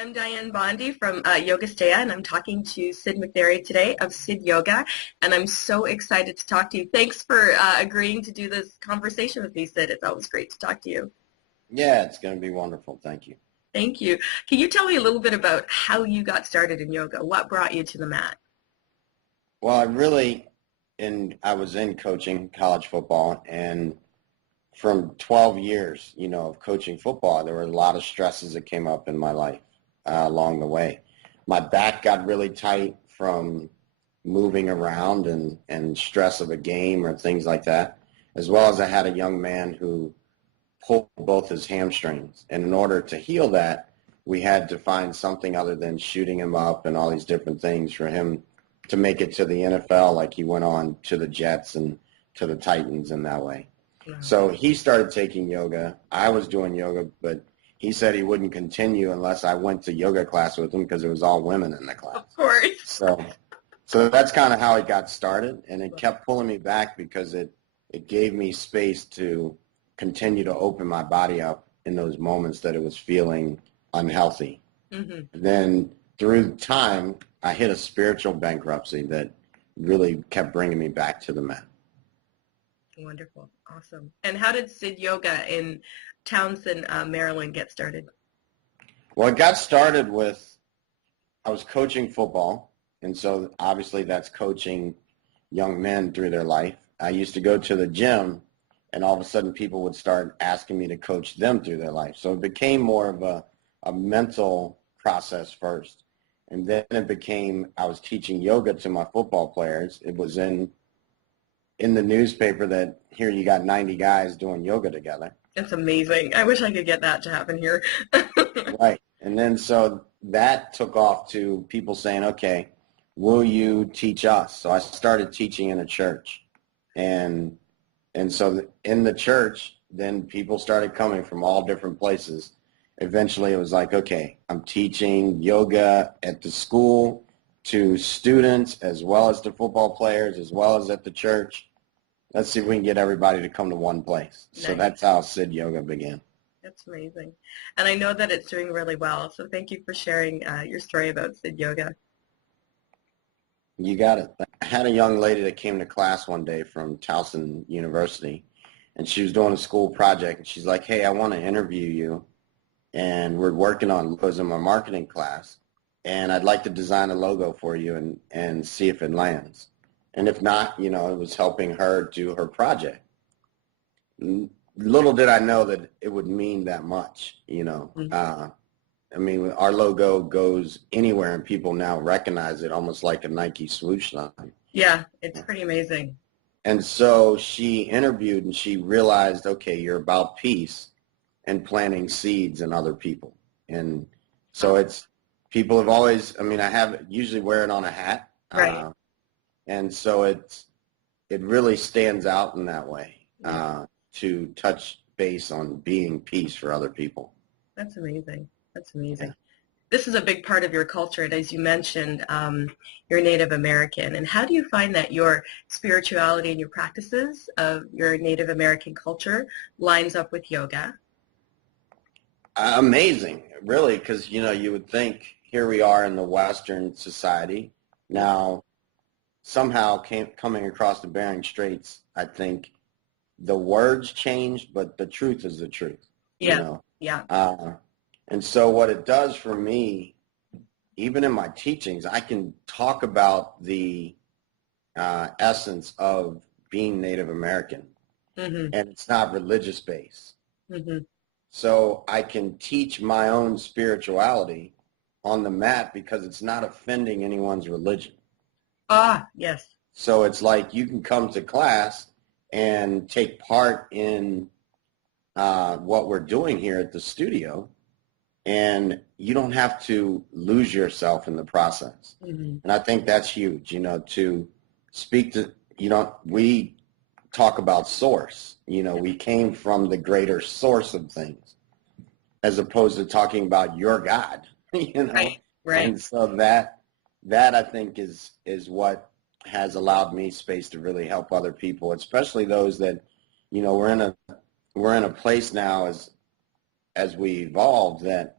I'm Diane Bondi from Yoga Stea, and I'm talking to Sid McNairy today of Sid Yoga, and I'm so excited to talk to you. Thanks for agreeing to do this conversation with me, Sid. It's always great to talk to you. Yeah, it's going to be wonderful. Thank you. Thank you. Can you tell me a little bit about how you got started in yoga? What brought you to the mat? Well, I was in coaching college football, and from 12 years, of coaching football, there were a lot of stresses that came up in my life along the way. My back got really tight from moving around and stress of a game or things like that, as well as I had a young man who pulled both his hamstrings. And in order to heal that, we had to find something other than shooting him up and all these different things for him to make it to the NFL, like he went on to the Jets and to the Titans in that way. Wow. So he started taking yoga. I was doing yoga, but he said he wouldn't continue unless I went to yoga class with him because it was all women in the class. Of course. So that's kind of how it got started, and it kept pulling me back because it gave me space to continue to open my body up in those moments that it was feeling unhealthy. Mm-hmm. And then through time, I hit a spiritual bankruptcy that really kept bringing me back to the mat. Wonderful. Awesome. And how did Sid Yoga in Townsend, Maryland get started? Well, it got started with, I was coaching football, and so obviously that's coaching young men through their life. I used to go to the gym, and all of a sudden people would start asking me to coach them through their life. So it became more of a mental process first. And then it became, I was teaching yoga to my football players. It was in the newspaper that here you got 90 guys doing yoga together. That's amazing. I wish I could get that to happen here. Right. And then so that took off to people saying, okay, will you teach us? So I started teaching in a church. And so in the church, then people started coming from all different places. Eventually it was like, okay, I'm teaching yoga at the school to students as well as to football players as well as at the church. Let's see if we can get everybody to come to one place. Nice. So that's how Sid Yoga began. That's amazing. And I know that it's doing really well. So thank you for sharing your story about Sid Yoga. You got it. I had a young lady that came to class one day from Towson University, and she was doing a school project, and she's like, hey, I want to interview you, and we're working on logos in my marketing class, and I'd like to design a logo for you and see if it lands. And if not, it was helping her do her project. Little did I know that it would mean that much, Mm-hmm. I mean, our logo goes anywhere, and people now recognize it almost like a Nike swoosh line. Yeah, it's pretty amazing. And so she interviewed, and she realized, okay, you're about peace and planting seeds in other people. And so it's, people have always, I usually wear it on a hat. Right. And so it really stands out in that way, to touch base on being peace for other people. That's amazing. That's amazing. Yeah. This is a big part of your culture, and as you mentioned, you're Native American. And how do you find that your spirituality and your practices of your Native American culture lines up with yoga? Amazing, really, because, you would think here we are in the Western society. Now, somehow coming across the Bering Straits, I think the words changed, but the truth is the truth. Yeah, yeah. And so what it does for me, even in my teachings, I can talk about the essence of being Native American, mm-hmm. and it's not religious based. Mm-hmm. So I can teach my own spirituality on the mat because it's not offending anyone's religion. Ah, yes. So it's like you can come to class and take part in what we're doing here at the studio, and you don't have to lose yourself in the process. Mm-hmm. And I think that's huge, to speak to, we talk about source. We came from the greater source of things as opposed to talking about your God, Right. And so that I think is what has allowed me space to really help other people, especially those that, we're in a place now as we evolve that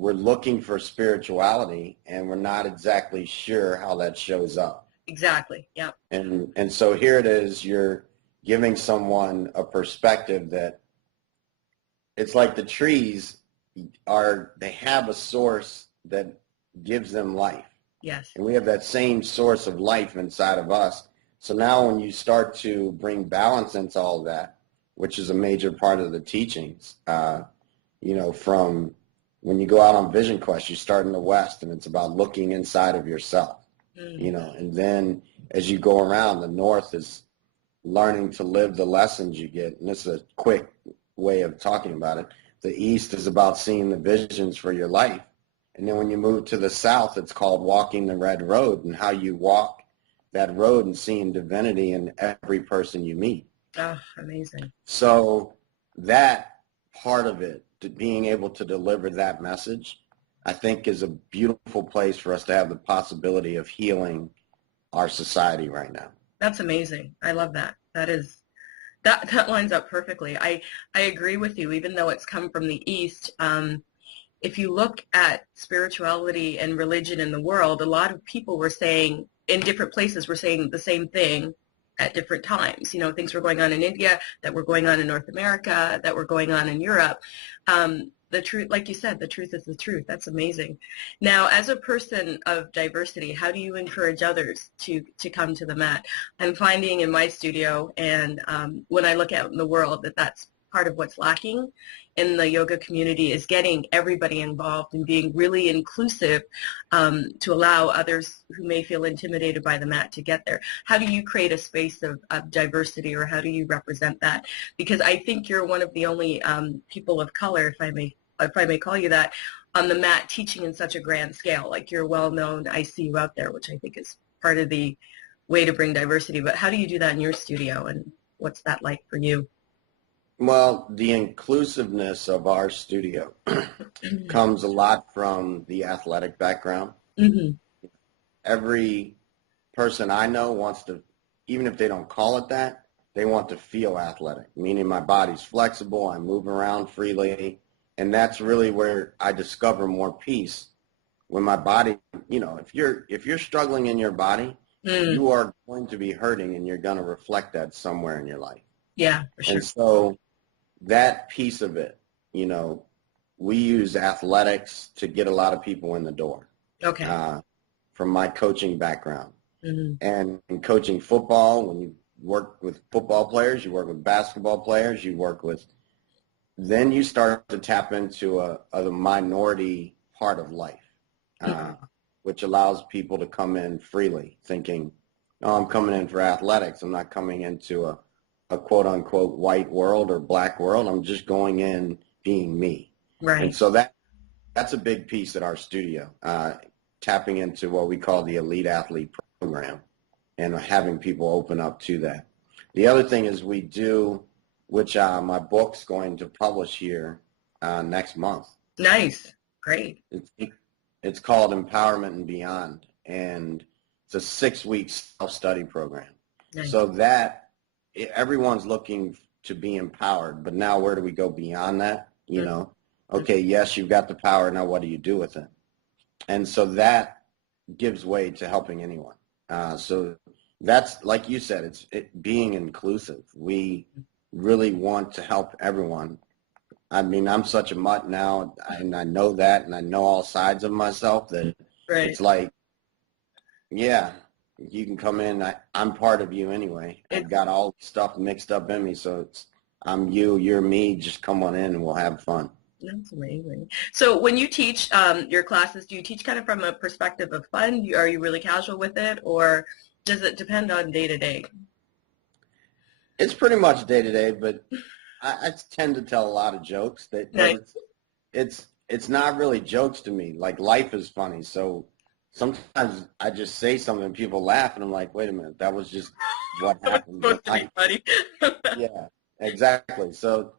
we're looking for spirituality and we're not exactly sure how that shows up. Exactly. Yeah. And so here it is, you're giving someone a perspective that it's like the trees they have a source that gives them life. Yes. And we have that same source of life inside of us. So now when you start to bring balance into all of that, which is a major part of the teachings, from when you go out on vision quest, you start in the West and it's about looking inside of yourself, and then as you go around, the North is learning to live the lessons you get. And this is a quick way of talking about it. The East is about seeing the visions for your life. And then when you move to the South, it's called walking the red road, and how you walk that road and seeing divinity in every person you meet. Oh, amazing. So that part of it, being able to deliver that message, I think is a beautiful place for us to have the possibility of healing our society right now. That's amazing. I love that. That lines up perfectly. I agree with you, even though it's come from the East. If you look at spirituality and religion in the world, a lot of people were saying, in different places, were saying the same thing at different times. Things were going on in India, that were going on in North America, that were going on in Europe. The truth, like you said, the truth is the truth. That's amazing. Now, as a person of diversity, how do you encourage others to come to the mat? I'm finding in my studio and when I look out in the world that's part of what's lacking in the yoga community, is getting everybody involved and being really inclusive to allow others who may feel intimidated by the mat to get there. How do you create a space of diversity, or how do you represent that? Because I think you're one of the only people of color, if I may call you that, on the mat teaching in such a grand scale. Like, you're well known. I see you out there, which I think is part of the way to bring diversity. But how do you do that in your studio, and what's that like for you? Well, the inclusiveness of our studio comes a lot from the athletic background. Mm-hmm. Every person I know wants to, even if they don't call it that, they want to feel athletic, meaning my body's flexible, I move around freely, and that's really where I discover more peace. When my body, if you're struggling in your body, you are going to be hurting, and you're going to reflect that somewhere in your life. Yeah, for sure. And so that piece of it, we use athletics to get a lot of people in the door. Okay. From my coaching background. Mm-hmm. And in coaching football, when you work with football players, you work with basketball players, then you start to tap into a minority part of life, which allows people to come in freely, thinking, oh, I'm coming in for athletics. I'm not coming into a quote-unquote white world or black world. I'm just going in being me. Right. And so that's a big piece at our studio, tapping into what we call the elite athlete program and having people open up to that. The other thing is we do, which my book's going to publish here next month. Nice. Great. It's called Empowerment and Beyond, and it's a 6-week self-study program. Nice. So that everyone's looking to be empowered, but now where do we go beyond that? Okay, yes, you've got the power. Now what do you do with it? And so that gives way to helping anyone. So that's, like you said, it's being inclusive. We really want to help everyone. I mean, I'm such a mutt now, and I know that, and I know all sides of myself that It's like, yeah, you can come in. I'm part of you anyway. I've got all the stuff mixed up in me, so I'm you, you're me. Just come on in and we'll have fun. That's amazing. So when you teach your classes, do you teach kind of from a perspective of fun? Are you really casual with it, or does it depend on day to day? It's pretty much day to day, but I tend to tell a lot of jokes. It's not really jokes to me. Like, life is funny, so sometimes I just say something and people laugh, and I'm like, wait a minute, that was just what happened. It's supposed to be funny. Yeah, exactly. So,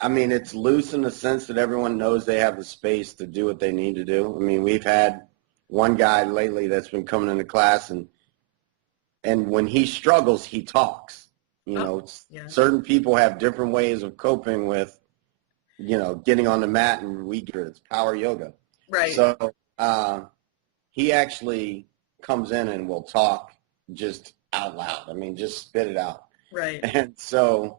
I mean, it's loose in the sense that everyone knows they have the space to do what they need to do. I mean, we've had one guy lately that's been coming into class, and when he struggles, he talks. Certain people have different ways of coping with, getting on the mat, and it's power yoga. Right. So he actually comes in and will talk just out loud. I mean, just spit it out. Right. And so,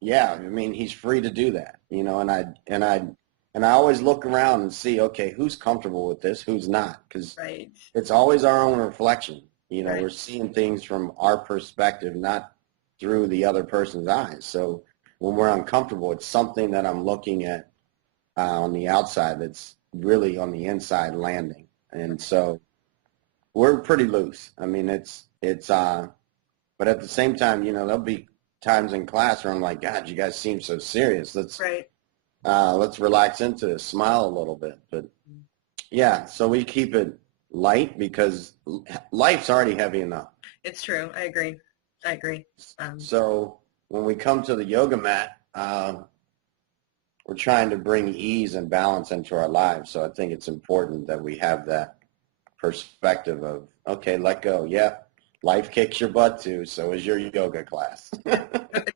yeah, I mean, he's free to do that, and I always look around and see, okay, who's comfortable with this, who's not, because Right. it's always our own reflection. Right. We're seeing things from our perspective, not through the other person's eyes. So when we're uncomfortable, it's something that I'm looking at on the outside that's really on the inside landing. And so we're pretty loose. I mean, but at the same time, there'll be times in class where I'm like, God, you guys seem so serious. Right. Let's relax into this, smile a little bit. But yeah, so we keep it light because life's already heavy enough. It's true. I agree. I agree. So when we come to the yoga mat, we're trying to bring ease and balance into our lives. So I think it's important that we have that perspective of, okay, let go. Yeah, life kicks your butt too. So is your yoga class.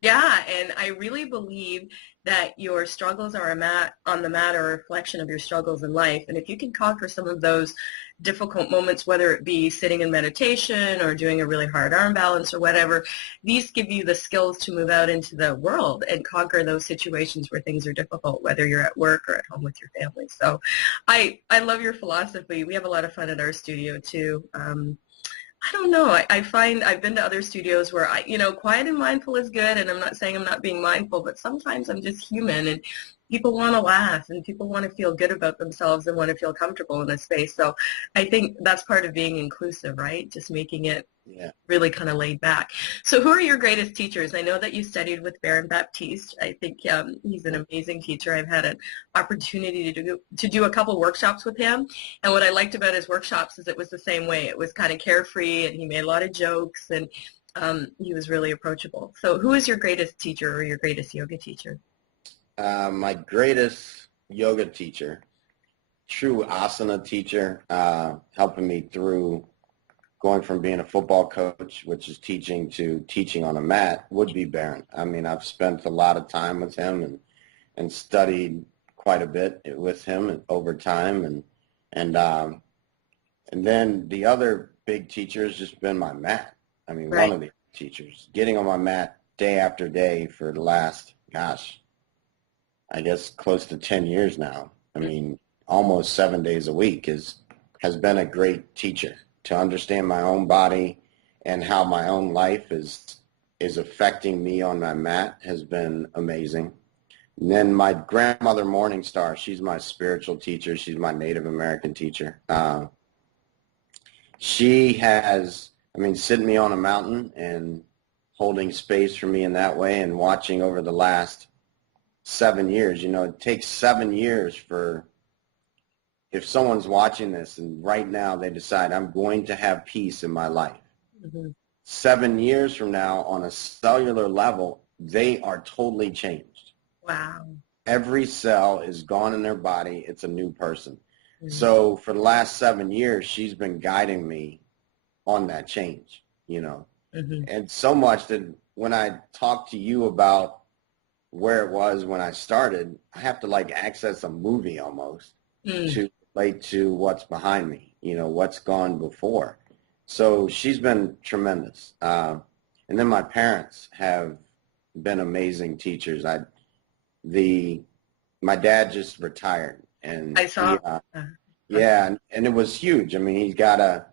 Yeah, and I really believe that your struggles are on the mat are a reflection of your struggles in life. And if you can conquer some of those difficult moments, whether it be sitting in meditation or doing a really hard arm balance or whatever, these give you the skills to move out into the world and conquer those situations where things are difficult, whether you're at work or at home with your family. So I love your philosophy. We have a lot of fun at our studio too. I don't know. I find I've been to other studios where quiet and mindful is good, and I'm not saying I'm not being mindful, but sometimes I'm just human, and people want to laugh, and people want to feel good about themselves and want to feel comfortable in a space. So I think that's part of being inclusive, right? Just making it Yeah. really kind of laid back. So who are your greatest teachers? I know that you studied with Baron Baptiste. I think he's an amazing teacher. I've had an opportunity to do a couple workshops with him. And what I liked about his workshops is it was the same way. It was kind of carefree, and he made a lot of jokes, and he was really approachable. So who is your greatest teacher or your greatest yoga teacher? My greatest yoga teacher, true asana teacher, helping me through going from being a football coach, which is teaching, to teaching on a mat, would be Baron. I mean, I've spent a lot of time with him and studied quite a bit with him over time, and then the other big teacher has just been my mat. I mean, Right. one of the teachers, getting on my mat day after day for the last, gosh, I guess close to 10 years now. I mean, almost 7 days a week has been a great teacher to understand my own body and how my own life is affecting me on my mat has been amazing. And then my grandmother Morningstar, she's my spiritual teacher. She's my Native American teacher. She has, I mean, sitting me on a mountain and holding space for me in that way and watching over the last 7 years. It takes 7 years for, if someone's watching this and right now they decide I'm going to have peace in my life, Mm-hmm. 7 years from now on a cellular level, they are totally changed. Wow. Every cell is gone in their body. It's a new person. Mm-hmm. So for the last 7 years, she's been guiding me on that change, Mm-hmm. and so much that when I talk to you about where it was when I started, I have to like access a movie almost to relate to what's behind me, what's gone before. So she's been tremendous. And then my parents have been amazing teachers. My dad just retired, and I saw. yeah, and it was huge. I mean, he's got a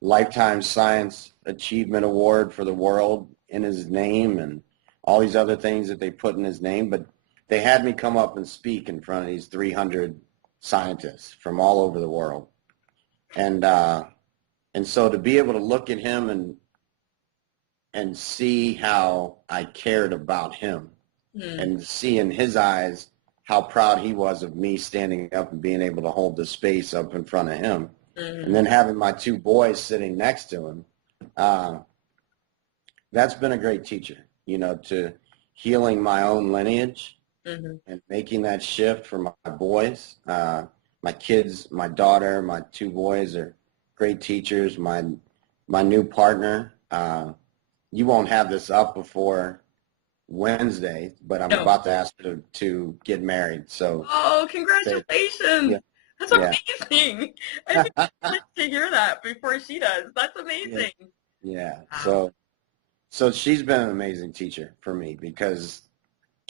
Lifetime Science Achievement Award for the world in his name and all these other things that they put in his name. But they had me come up and speak in front of these 300 scientists from all over the world. And so to be able to look at him and see how I cared about him and see in his eyes how proud he was of me standing up and being able to hold the space up in front of him. And then having my two boys sitting next to him, that's been a great teacher, to healing my own lineage and making that shift for my boys. My kids, my daughter, my two boys are great teachers. My new partner, you won't have this up before Wednesday, but I'm No. about to ask her to get married. So, Oh, congratulations. yeah. That's Yeah. amazing. I think I'd like to hear that before she does. That's Yeah. amazing. Yeah. Wow. So she's been an amazing teacher for me because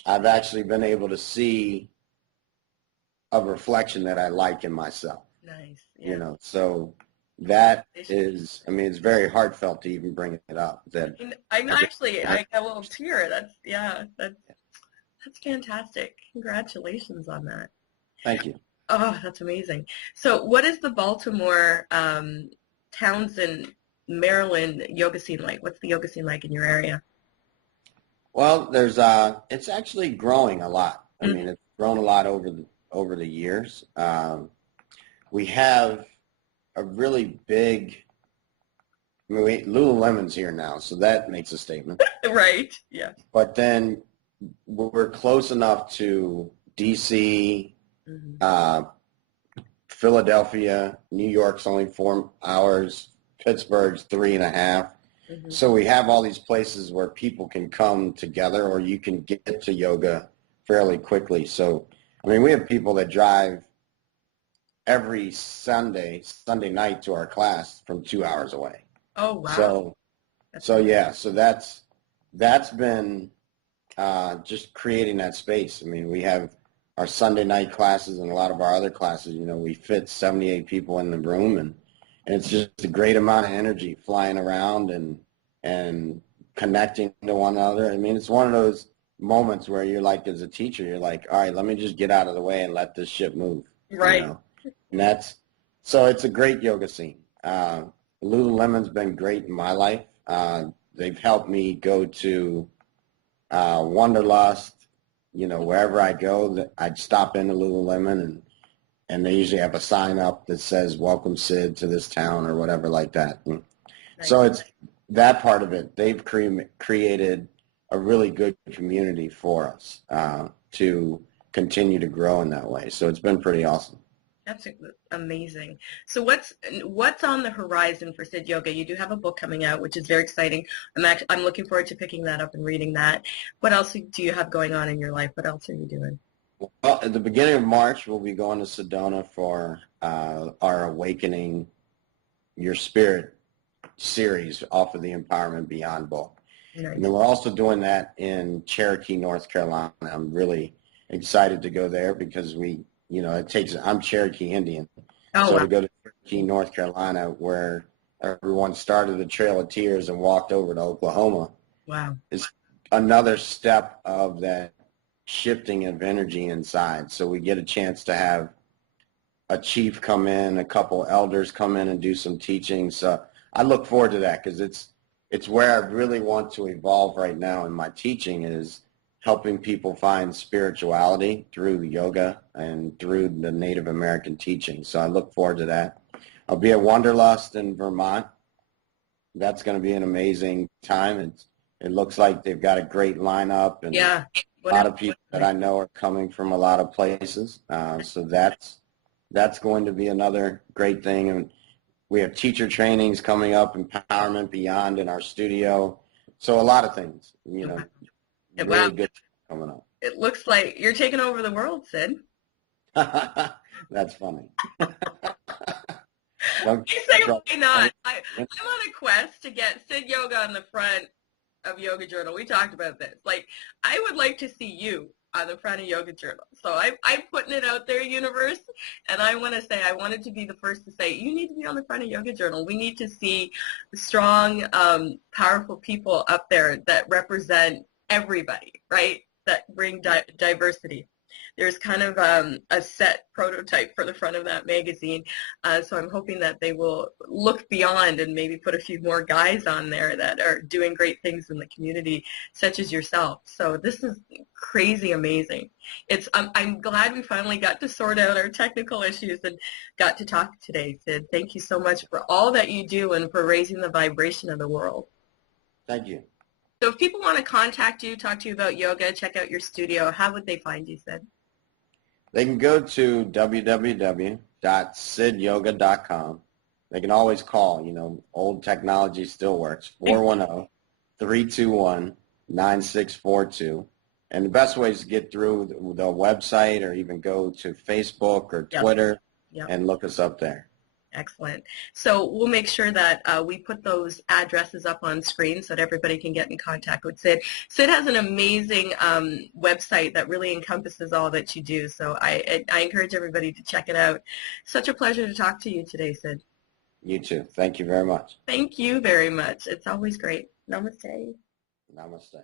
I've actually been able to see a reflection that I like in myself, Nice. you Yeah. know. So that is, I mean, it's very heartfelt to even bring it up that I'm I get, actually, I got a little tear. That's, yeah, that's fantastic. Congratulations on that. thank you. Oh, that's amazing. So what is the Baltimore, Townsend, Maryland yoga scene like? What's the yoga scene like in your area? Well, it's actually growing a lot. I Mm, mean, it's grown a lot over the years. We have a really big, I mean, Lululemon's here now, so that makes a statement. right. Yeah. But then we're close enough to DC, Hmm. uh, Philadelphia, New York's only 4 hours, Pittsburgh's 3.5. Hmm. So we have all these places where people can come together or you can get to yoga fairly quickly. So, I mean, we have people that drive every Sunday night to our class from 2 hours away. Oh, wow. So, That's so amazing. yeah, so that's been just creating that space. I mean, we have our Sunday night classes and a lot of our other classes, you know, we fit 78 people in the room and it's just a great amount of energy flying around and connecting to one another. I mean, it's one of those moments where you're like, as a teacher, you're like, all right, let me just get out of the way and let this ship move, you Right. know? And so it's a great yoga scene. Lululemon's been great in my life. They've helped me go to Wanderlust, you know, wherever I go, that I'd stop into Lululemon and they usually have a sign up that says "Welcome Sid to this town" or whatever like that. And Nice. so it's that part of it. They've created a really good community for us to continue to grow in that way. So it's been pretty awesome. That's amazing. So what's on the horizon for Sid Yoga? You do have a book coming out, which is very exciting. I'm looking forward to picking that up and reading that. What else do you have going on in your life? What else are you doing? Well, at the beginning of March, we'll be going to Sedona for our Awakening Your Spirit series off of the Empowerment Beyond book. And Nice. then we're also doing that in Cherokee, North Carolina. I'm really excited to go there because I'm Cherokee Indian. Oh, So wow. to go to Cherokee, North Carolina, where everyone started the Trail of Tears and walked over to Oklahoma, Wow. is another step of that shifting of energy inside. So we get a chance to have a chief come in, a couple elders come in and do some teaching. So I look forward to that because it's where I really want to evolve right now in my teaching is helping people find spirituality through yoga and through the Native American teaching. So I look forward to that. I'll be at Wanderlust in Vermont. That's going to be an amazing time. It looks like they've got a great lineup and Yeah. a lot Wonderful. of people that I know are coming from a lot of places. So that's going to be another great thing. And we have teacher trainings coming up, Empowerment Beyond in our studio. So a lot of things, Wow. really good coming up. It looks like you're taking over the world, Sid. That's funny. Don't You get in say trouble. why not? I'm on a quest to get Sid Yoga on the front of Yoga Journal. We talked about this. Like, I would like to see you on the front of Yoga Journal. So I'm putting it out there, universe, and I want to say I wanted to be the first to say, you need to be on the front of Yoga Journal. We need to see strong, powerful people up there that represent everybody, right? That bring diversity. There's kind of a set prototype for the front of that magazine. So I'm hoping that they will look beyond and maybe put a few more guys on there that are doing great things in the community, such as yourself. So this is crazy amazing. I'm glad we finally got to sort out our technical issues and got to talk today, Sid. Thank you so much for all that you do and for raising the vibration of the world. Thank you. So if people want to contact you, talk to you about yoga, check out your studio, how would they find you, Sid? They can go to www.sidyoga.com. They can always call, old technology still works, 410-321-9642. And the best way is to get through the website or even go to Facebook or Yep. Twitter. Yep. and look us up there. Excellent. So we'll make sure that we put those addresses up on screen so that everybody can get in contact with Sid. Sid has an amazing website that really encompasses all that you do. So I encourage everybody to check it out. Such a pleasure to talk to you today, Sid. You too. Thank you very much. Thank you very much. It's always great. Namaste. Namaste.